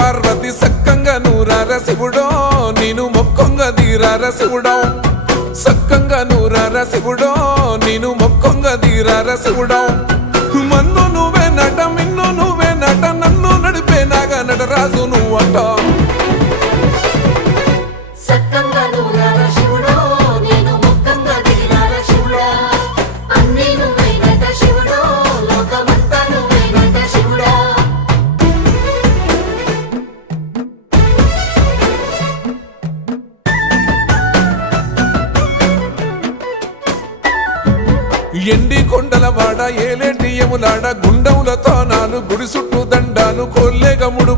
పార్వతి సక్కంగా నూరార శివుడో నేను మొక్కొంగ దీరార శివుడో సక్కంగా నూరార శివుడో నేను మొక్కొంగ దీరార శివుడో మన్ను నువ్వే నట మిన్ను నువ్వే నట నన్ను నడిపే నాగ నటరాజు నువ్వంట ఎండి కొండలవాడ ఏలేటి యములాడ గుండములతో నాలు గుడి చుట్టూ దండాలు కొల్లేగముడు